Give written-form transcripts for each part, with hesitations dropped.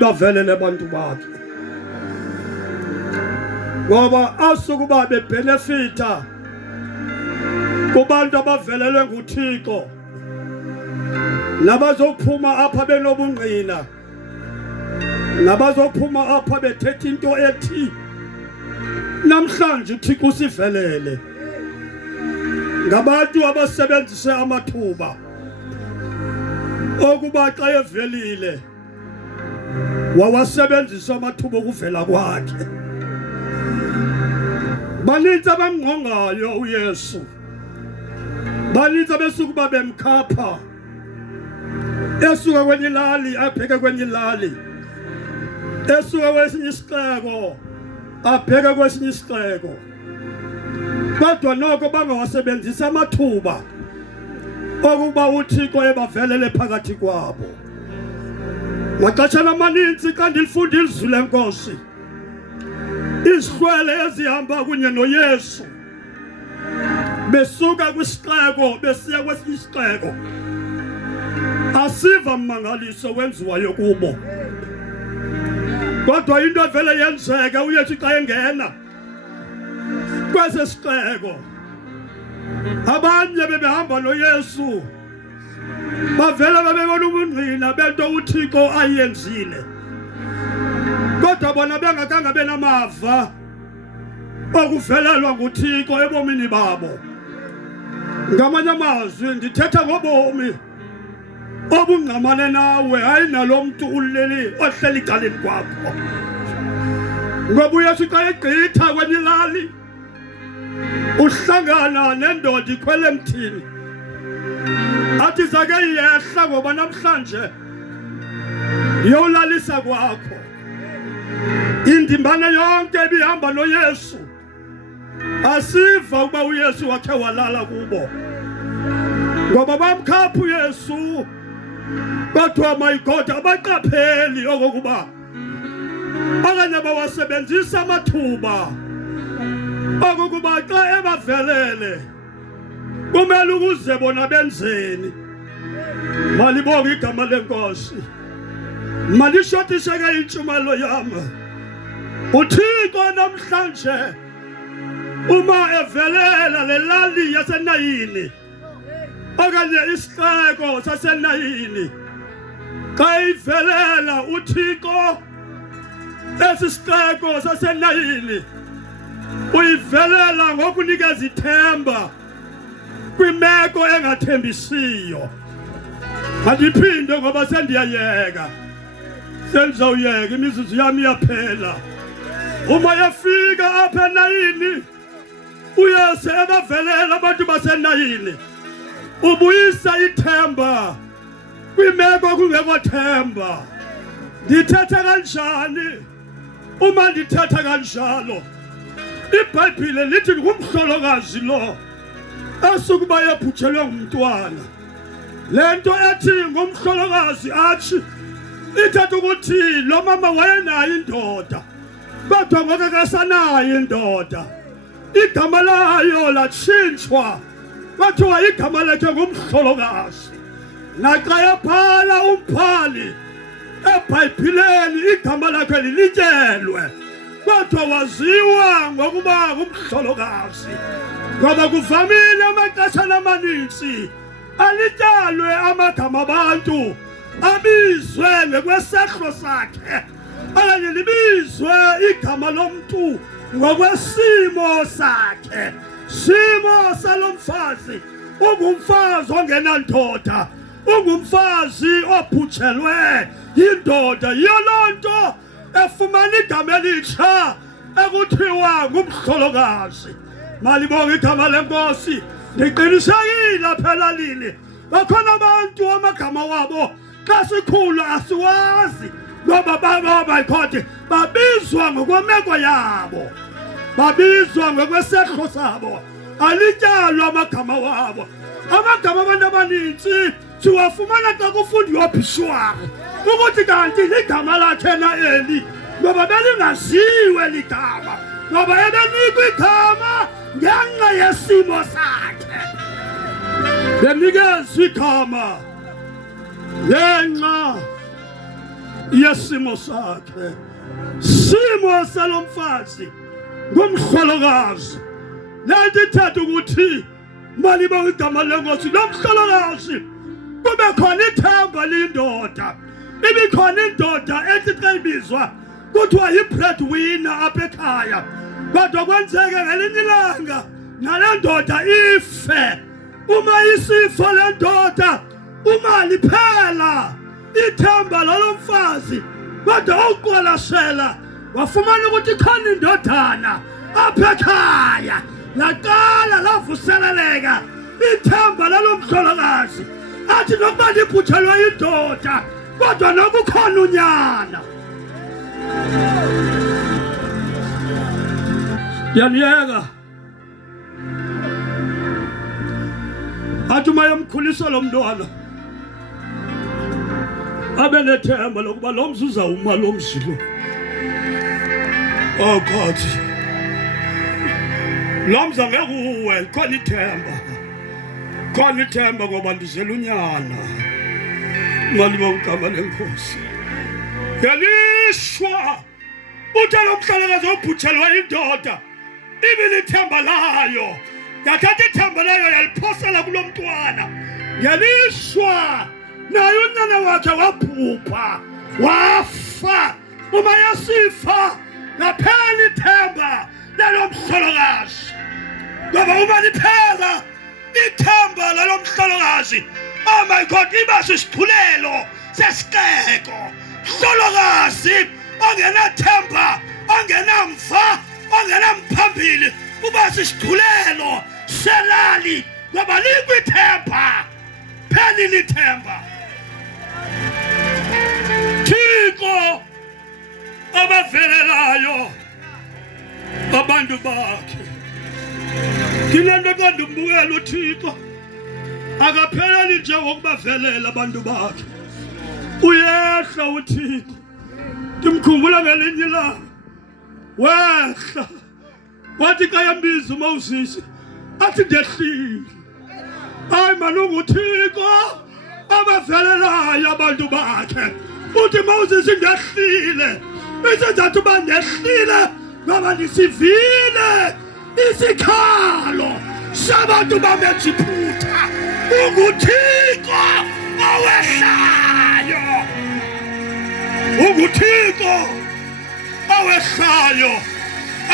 bavelele abantu bakhe ngoba asukuba bebenefita kubantu abavelelwe nguThixo nabazophuma apha benobungqina nabazophuma apha bethetha into ethi namhlanje uThixo usivelele ngabantu abasebenzise amathuba okuba xa evelile wawasebenzisa amathuba okuvela kwakhe. Baninzi abamngqongayo uYesu, baninzi abesukuba bemkhapha esuka kwenye ilali abheke kwenye ilali, esuka kwesinye isixeko abheke kwesinye isixeko, kodwa noko bangawasebenzisa amathuba okuba uThixo ebavelele phakathi kwabo. Maxesha amaninzi xa ndilifunda ilizwi lenkosi, izihlwele ezihamba kunye noYesu besuka kwisixeko besiya kwesinye isixeko asiva mmangaliso wenziwayo kubo, kodwa into evele yenzeke uYesu xa engena kwesi sixeko, abanye bebehamba noYesu bavela babebona ubungqina bento uThixo ayenzile, kodwa bona bengakanga benamava okuvelelwa nguThixo ebomini babo. Ngamanye amazwi ndithetha ngobomi obungqamane nawe, hayi nalo mntu uleli ohleli icaleni kwakho. Ngoba uYesu xa egqitha kwenye ilali uhlangana nendoda ikhwele emthini, athi zake yehla ngoba namhlanje ndiyolalisa kwakho. Indimbane yonke ebihamba noYesu asiva ukuba uYesu wakhe walala kubo, ngoba bamkhapha uYesu, kodwa my God abaqapheli okokuba abanye bawasebenzisa amathuba okokuba xa ebavelele kumele ukuze bona benzeni. Malibonge igama lenkosi, malishothishe ke intshumayelo yami. uThixo namhlanje uma evelela lelali yaseNayini okanye isixeko saseNayini, xa ivelela uThixo esi sixeko saseNayini uyivelela ngokunikeza ithemba kwimeko engathembisiyo. Mandiphinde ngoba sendiyayeka, sendizawuyeka, imizuzu yami iyaphela. Uma yafika apha eNayini uYesu ebavelela abantu baseNayini, ubuyisa ithemba kwimeko kungekho themba. Ndithetha kanjani? Uma ndithetha kanjalo, iBhayibhile lithi ngumhlolokazi lo esukuba yebhujelwe ngumntwana. Lento ethi ngumhlolokazi athi ithetha ukuthi lo mama wayenayo indoda, kodwa ngoku akasanayo indoda. Igama layo latshintshwa kwathiwa igama lakhe ngumhlolokazi. Naxa yaphala umphali eBhayibhileni igama lakhe lilityelwe, kodwa waziwa ngokuba ngumhlolokazi. Ngoba kuvamile amaxesha amaninzi alityalwe amagama abantu abizwe ngokwesehlo sakhe, okanye libizwe igama lomntu ngokwesimo sakhe. Simo salomfazi, ungumfazi ongenandoda, ungumfazi obhujelwe yindoda. Yiyo loo nto efumana igama elitsha ekuthiwa ngumhlolokazi. Malibonge igama lenkosi. Ndiqinisekile apha elalini bakhona abantu amagama wabo xa sikhula asiwazi, ngoba bayikhothe babizwa ngokwemeko yabo, babizwa ngokwesehlo sabo, alityalwa amagama wabo. Amagama abantu abaninzi siwafumana xa kufundwa obhishwari ukuthi kanti ligama lakhe na eli, ngoba belingaziwe ligama, ngoba ebenikwa igama ngenxa yesimo sakhe. Benikezwa igama ngenxa yesimo sakhe. Simo salomfazi ngumhlolokazi. Nanti ithatha ukuthi mali bangigama lenkosi lomhlolokazi kube khona ithemba lindoda. Ibikhona indoda ethi xa ibizwa kuthiwa yi-breadwinner apha ekhaya. Kodwa kwenzeke ngelinye ilanga nale ndoda ife. Uma isifa le ndoda umali phela ithemba lomfazi. Kodwa uqwalasela wafumana ukuthi khona indodana apha ekhaya. Laqala lavuseleleka ithemba lalomhlolokazi. Athi nokuba liphuthelwe indoda kodwa nokukhona unyana. Yaniyeka athi uma yamkhulisa lo mntwana abe nethemba lokuba lo mzuza uma lo mzilo. Oh God, lo mza ngeke uwe khona ithemba ngoba ndizela unyana. Mali bongigama lenkosi yalishwa uthe lo mhlolokazi ophuthelwa indoda ibili ithemba layo yathatha ithemba layo yaliphosela kulo mntwana. Yalishwa naye unyana wakhe wabhubha wafa. Uma yasifa laphela ithemba lalo mhlolokazi. Ngoba uma liphela ithemba lalo mhlolokazi, oh my God, iba sisithulelo sesixeko. Mhlolokazi ongenathemba, ongenamva, ongenamphambili uba sisithulelo selali ngoba likwithemba. Pheli lithemba. Thixo abavelelayo abantu bakhe. Kinento xa ndimbukela uThixo akapheleli nje ngokubavelela abantu bakhe. Uyehla uThixo. Ndimkhumbula ngelinye ilanga wehla wathi xa yambiza uMoses athi ndehlile. Hayi malungu uThixo abavelelayo abantu bakhe. Uthi Moses ndehlile. Isizathu uba ndehlile ngoba ndisivile isikhalo sabantu babeJiphutha. UnguThixo owehlayo. UnguThixo owehlayo.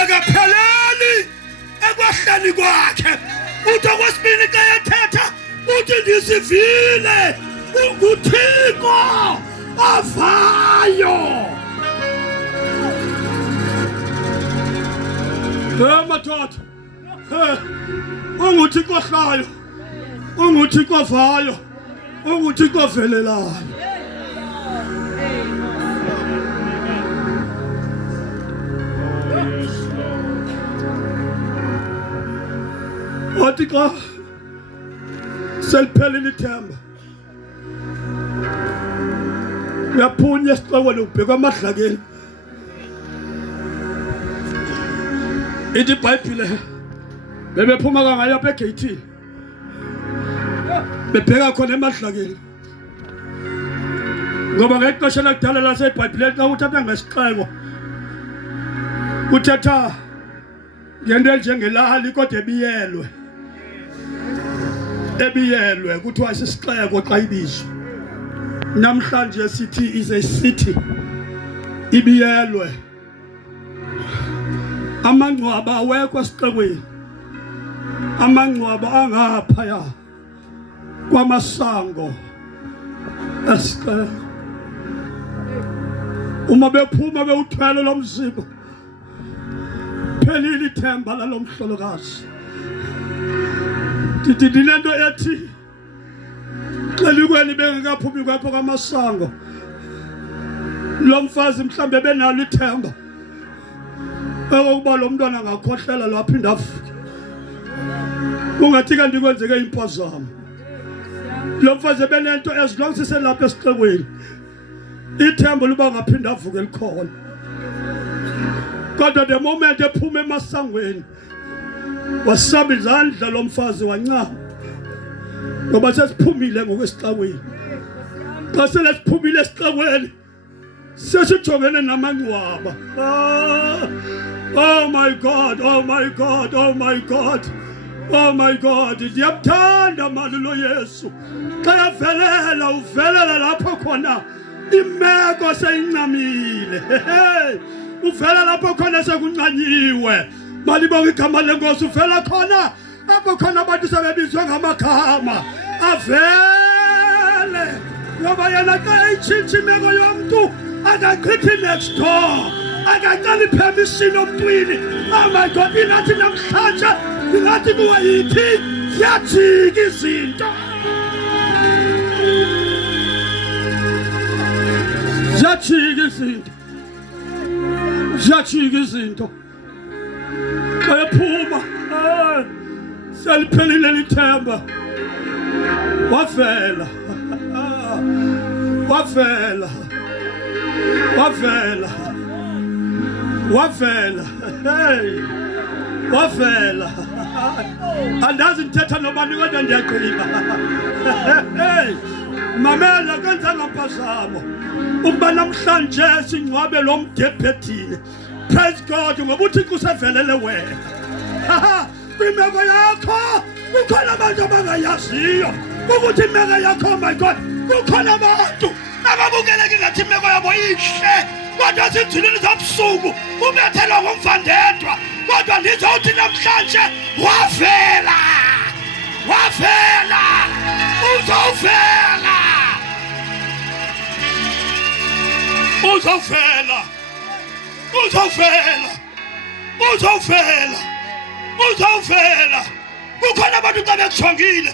Akapheleli ekwehleni kwakhe. Uthi okwesibini xa yethetha uthi ndisivile. UnguThixo avayo. Madoda unguThixo ohlayo, unguThixo ovayo, unguThixo ovelelayo. Wathi xa seliphelile ithemba uyaphunya esixekweni ubheka amadlakeni. Ithi iBhayibhile bebephuma kangayo apha egeyithini bebheka khona emadlakeni. Ngoba ngexesha lakudala laseBhayibhileni xa uthatha ngesixeko uthatha ngento enjengelali kodwa ebiyelwe kuthiwa isisixeko xa ibizwa. Namhlanje sithi is a city ibiyelwe. Amangcwaba awekho esixekweni. Amangcwaba angaphaya kwamasango esixeko. Uma bephuma bewuthwele lo mzimba phelile ithemba lalo mhlolokazi. Ndithi lento ethi xelikweni bengekaphumi kwapho kwamasango lo mfazi mhlambe benalo ithemba ukuba lo mntwana angakhohlela laphinda avuke. Kungathi kanti kwenzeke impazamo. Lo mfazi benento ezilongisise lapha esixekweni. Ithemba luba ngaphinda avuke likhona. Kodwa the moment ephuma emasangweni wasaba izandla lo mfazi wancama. Ngoba sesiphumile ngokwesixekweni. Xa sele siphumile esixekweni sesijongene namangcwaba. Oh my God, oh my God, oh my God, oh my God. Ndiyamthanda mani lo Yesu. Xa yavelela uvelela lapho khona imeko seyincamile. Uvela lapho khona sekuncanyiwe. Malibonke igama lenkosi. Uvela khona apho khona abantu sebebizwe ngamakhama. Avele ngoba yena xa itshintsha imeko yomntu akagqithi next door, akacela permission omntwini. Oh my God, inathi namhlanje ingathi kuwe yithi ziyajika izinto. Ziyajika izinto. Ziyajika izinto. Ephuma seliphelile lithemba. Wafela. Wafela. Wafela. Wafela. Hey. Wafela. Andazi ndithetha nobani kodwa ndiyagqiba. Hey. Mamela kenza ngaphazamo. Ukuba namhlanje singcwabe lo mdebhethile. Praise God ngoba uThixo usevelele wena. Kwimeko yakho kukhona abantu abangayaziyo ukuthi imeko yakho, oh my God, kukhona abantu ababukeleke ngathi imeko yabo ihle kodwa zithulile zobusuku ubethelwa ngomvandedwa. Kodwa ndizothi namhlanje wavela. Wavela. Uzovela. Uzovela. Uzovela. Uzovela. Uzovela. Kukhona abantu xa bekushongile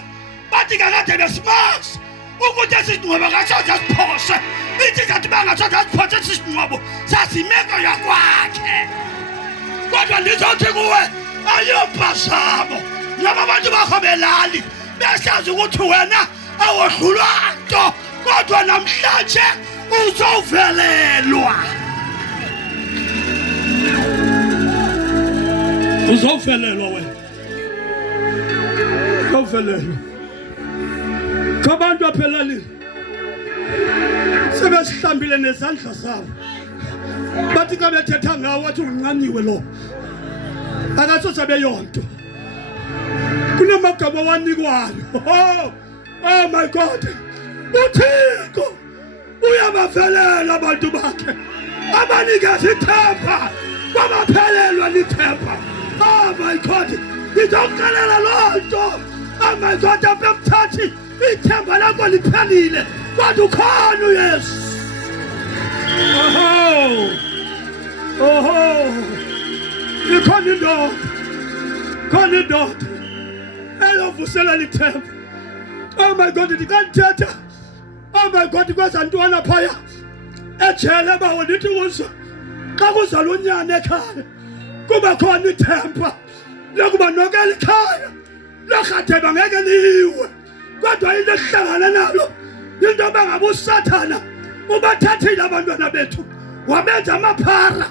bathi kakade besimazi ukuthi esingcwabo ngasoze asiphoshe. Ithi zathi bangasoze asiphoshe esingcwabo sasimeko yakwakhe. Kodwa ndizothi kuwe ayobhasamo ngoba abantu bakho belali besazi ukuthi wena awohlulwa nto. Kodwa namhlanje uzovelelwa. Uzovelelwa wena. Uzovelelwa. Kabantu aphelali sebesihlambile nezandla zabo. Bathi xa bethetha ngawo wathi unqanyiwe lo. Akasoze beyonto. Kunamagama wanikwayo. Oh my God. uThixo uyabavelela abantu bakhe abanikeza ithemba babaphelelwa lithemba. Oh my God, ngizokuxelela lonto. Oh my God, abemthathi ithemba lakho liphelile kodwa ukhona uYesu. Ikhona indoda, khona indoda eyovusela lithemba. Oh my God, ndikanthetha. Oh my God, kwezantwana phaya ejele bawo ndithi kuzo xa kuzala unyana ekhaya kuba khona ithemba lokuba nokela ikhaya lokhatheba ngeke liwe. Kodwa into ehlangana nalo into bangabe uSathana ubathathile abantwana bethu wabenza amaphara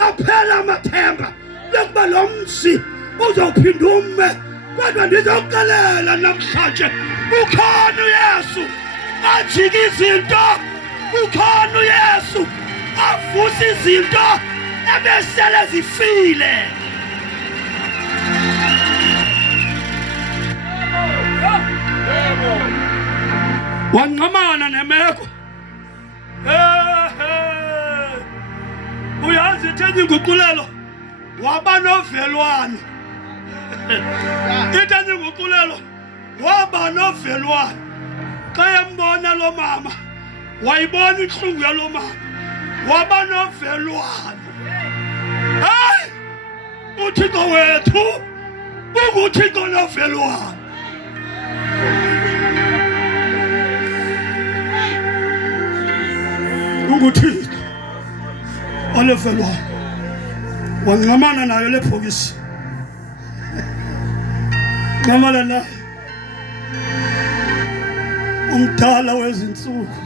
aphela amathemba lokuba lo mzi uzophinda ume. Kodwa ndizokuxelela namhlanje ukhona uYesu ajika izinto. Ukhona uYesu avusa izinto ebesele zifile. Wanqamana nemeko. Uyazi ithenye inguqulelo waba novelwano. Ithenye inguqulelo waba novelwano. Xa yambona lo mama wayibona inhlungu yalo mama waba novelwano. Hayi uThixo wethu unguThixo novelwano. UnguThixo onovelwano. Wanqamana nayo le bhokisi. Nqamana nayo umdala wezinsuku.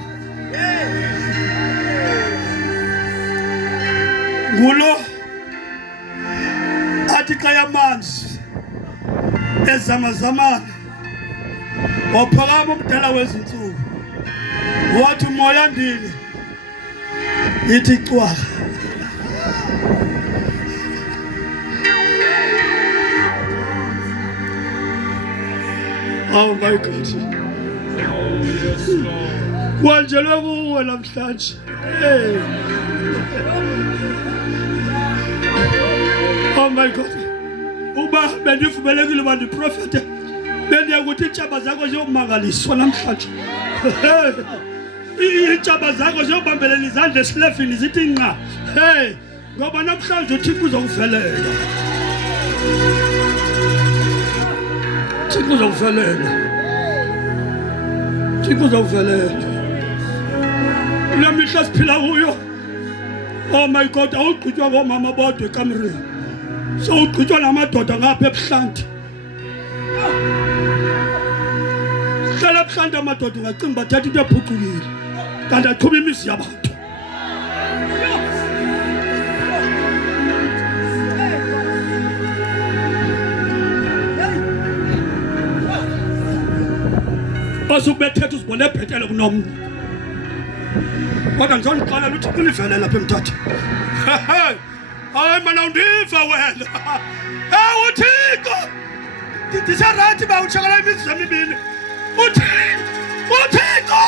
Ngulo athi xa yamanzi ezamazamana waphakama umdala wezinsuku wathi moya ndini ithi cwaka. Oh my God. Wanjelwe kuwe namhlanje. Hey. Oh my God. Uba bendivumelekile manje prophet. Bendiyakuthi itshaba zakho ziyomangaliswa namhlanje. Itshaba zakho ziyobambelela izandla esilefini zithi nqa. Hey, ngoba namhlanje uThixo uzokuvelela. Thixo uzokuvelela. Thixo uzokuvelela. Lamihla siphila kuyo. Oh my God, awugqitshwa ngomama bodwa ekamereni. So ugqitshwa namadoda ngapha ebuhlanti. Hlala ebuhlanti amadoda ungacinga bathatha into ephucukile. Kanti aqhuba imizi yabantu. Osubethetha uzibone ebhetele kunomntu. Kodwa ngizoniqala ukuthi kunivele lapha emthatha. Hayi mana undiva wena. Uthixo. Ndisarathi ba utshakala imizi emibili. Uthixo.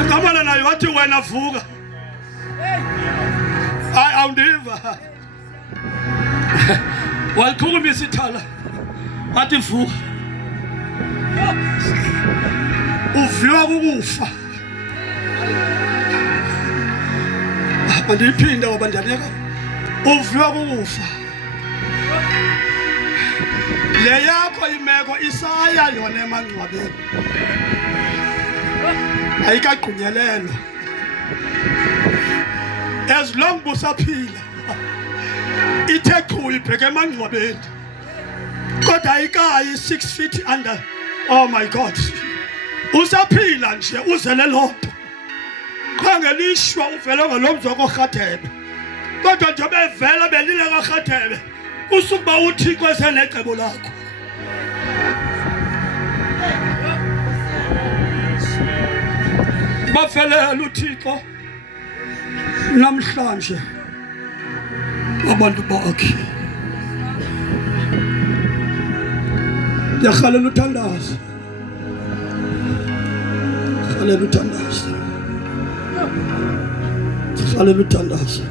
Akamana naye wathi wena vuka. Hayi awundiva. Walikhuluma isithala. Wathi vuka. Uviwa ukufa. Andiphinda ngoba ndiyaneka. Uviwa ukufa. Le yakho imeko isaya yona emangcwabeni. Ayikagqunyelelwa. As long busaphila. Ithe qhu ibheke emangcwabeni. Kodwa ayikayi 6 feet under. Oh my God. Usaphila nje uzele lonto. Khangelishwa uvela ngalomzwa koGathebe. Kodwa nje bevela belile kaGathebe. Usukuba uThixo esenegcebo lakho. Bafelela uThixo namhlanje abantu bakhe. Yakhalela uthandaza. Khalela uthandaza. Khalela uthandaza.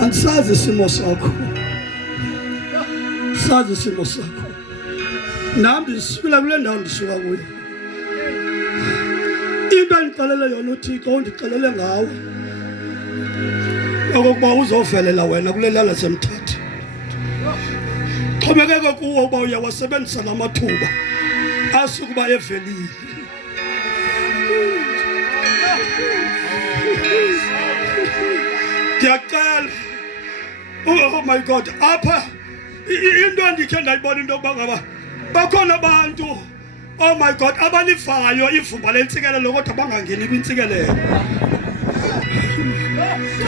Ansazi isimo sakho. Sazi isimo sakho. Nami sifika kule ndawo ndisuka kuyo. Into endiqalela yona uThixo undiqalele ngawe. Okokuba uzovelela wena kule lala semthatha. Xhomekeke kuwo uba uyawasebenzisa lamathuba asukuba evelile. Ndiyacela. Oh my God, apha into endikhe ndayibona into yokuba ngaba bakhona abantu, oh my God, abalivayo ivumba lentsikelelo kodwa bangangeni kwintsikelelo.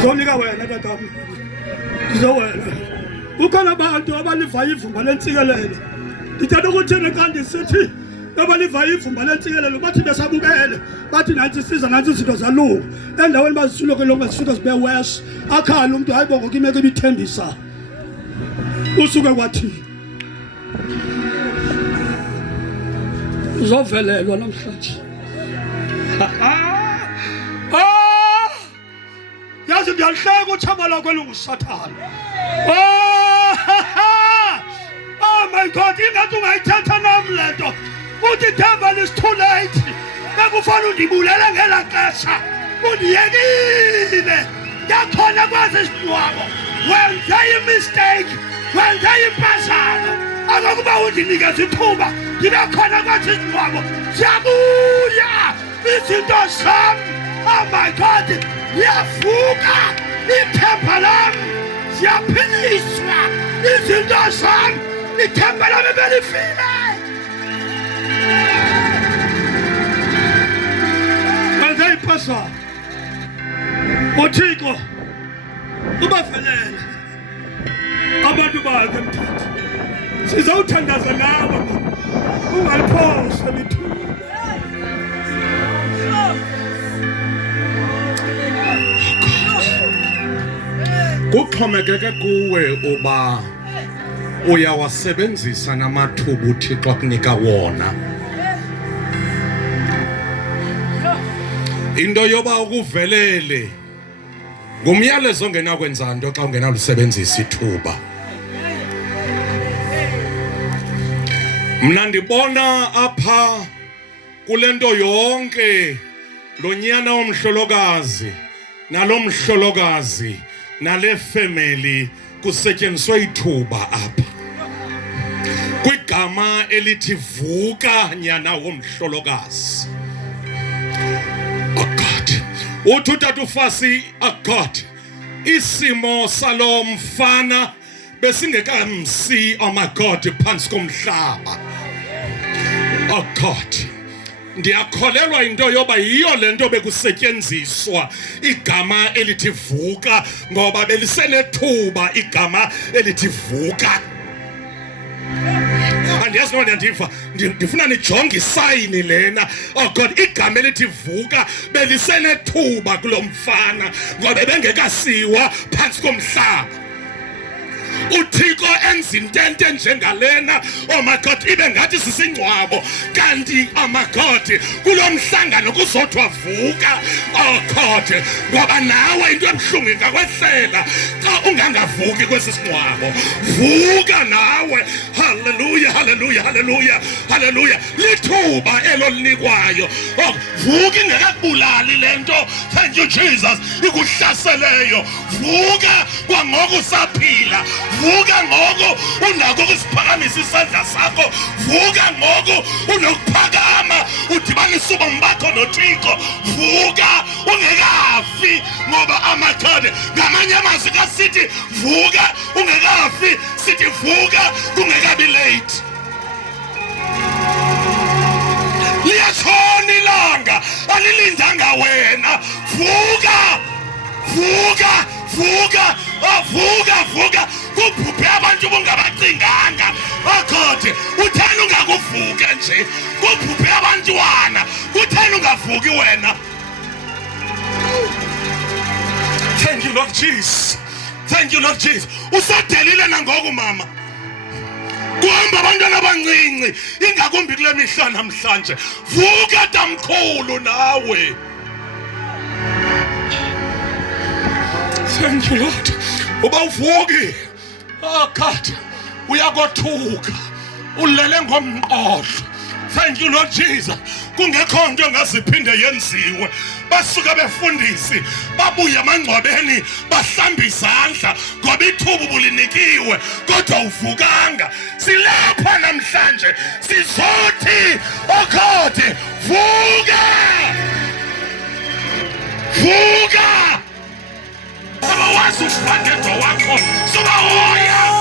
Zonika wena tatam. Ngizowena. Kukhona abantu abalivayo ivumba lentsikelelo. Ndithanda ukuthi xa ndisithi abalivayo ivumba lentsikelelo bathi besabukele. Bathi nathi siza nathi izinto zalunga. Endaweni bazisuloke lonke zifika zibe worse. Akhala umuntu hayibo ngoku imeko ibithembisa. Usuke kwathi uzovelelwa namhlanje. Yazi ndiyahleka uthamala kwelungusathana. Oh my God, ingathi ungayithatha nami lento. Uthi devil is too late. Bekufana undibulela ngela xesha. Undiyekile. Yakhona kwazi isingcwabo. Wenza imistake. Wenza impazamo. Akukuba undinikeza ithuba. Ngibe khona kwathi isingcwabo. Siyabuya. Izinto zami. Oh my God. Yavuka. Ithemba lami. Siyaphiliswa. Izinto zami. Ithemba lami belifile. Wenza impazamo. uThixo ubavelele abantu bakhe emthatha. Sizawuthandaza nawe ungaliphose lithuba. Kuxhomekeke kuwe uba uyawasebenzisa namathuba uThixo akunika wona. Into yoba ukuvelele ngumyalezo ongenakwenza nto xa ungenalusebenzisa ithuba. Mna ndibona apha kule nto yonke lo nyana womhlolokazi nalo mhlolokazi nale family kusetyenziswe ithuba apha. Kwigama elithi vuka nyana womhlolokazi. Oh God. Uthi utata uFasi, oh God, isimo salo mfana besingekamsi, oh my God, phansi komhlaba. Oh God. Ndiyakholelwa into yoba yiyo lento bekusetyenziswa igama elithi vuka, ngoba belisenethuba igama elithi vuka. Andiyazi noma ndiyandiva, ndifuna nijonge isayini lena. Oh God, igama elithi vuka belisenethuba kulo mfana ngoba bengekasiwa phansi komhlaba. uThixo enza intente njengalena, oh my God, ibe ngathi sisingcwabo, kanti oh my God kulomhlangano kuzothwa vuka. Oh God, ngoba nawe into ebuhlungu ingakwehlela xa ungangavuki kwesi singcwabo. Vuka nawe. Hallelujah, hallelujah, hallelujah, hallelujah. Lithuba elo linikwayo. Oh, vuka ingekabulali lento, thank you Jesus, ikuhlaseleyo. Vuka kwangoku usaphila. Vuka ngoku unako ukuziphakamisa isandla sakho. Vuka ngoku unokuphakama udibanisa ubomi bakho noThixo. Vuka ungekafi, ngoba amakhode ngamanye amazwi kasithi vuka ungekafi, sithi vuka kungekabi late. Liyatshona ilanga, alilindanga wena. Vuka, vuka, vuka, vuka, vuka. Kubhubhe abantu bungabacinganga. Akhode utheni ungakuvuke nje? Kubhubhe abantwana, kutheni ungavuki wena? Thank you Lord Jesus, thank you Lord Jesus. Usadelile nangoku mama, kuhamba abantwana abancinci, ingakumbi kule mihla namhlanje. Vuka tamkhulu nawe. Thank you Lord. Uba uvuki, oh God, uyakothuka, ulele ngomqolo. Thank you Lord Jesus. Kungekho nto ngaziphinde yenziwe. Basuka befundisi, babuye emangcwabeni, bahlamba izandla ngoba ithuba bulinikiwe, kodwa uvukanga. Silapha namhlanje sizothi, oh God, vuka, vuka. Abawazi ukubandedwa wakho sobahoya.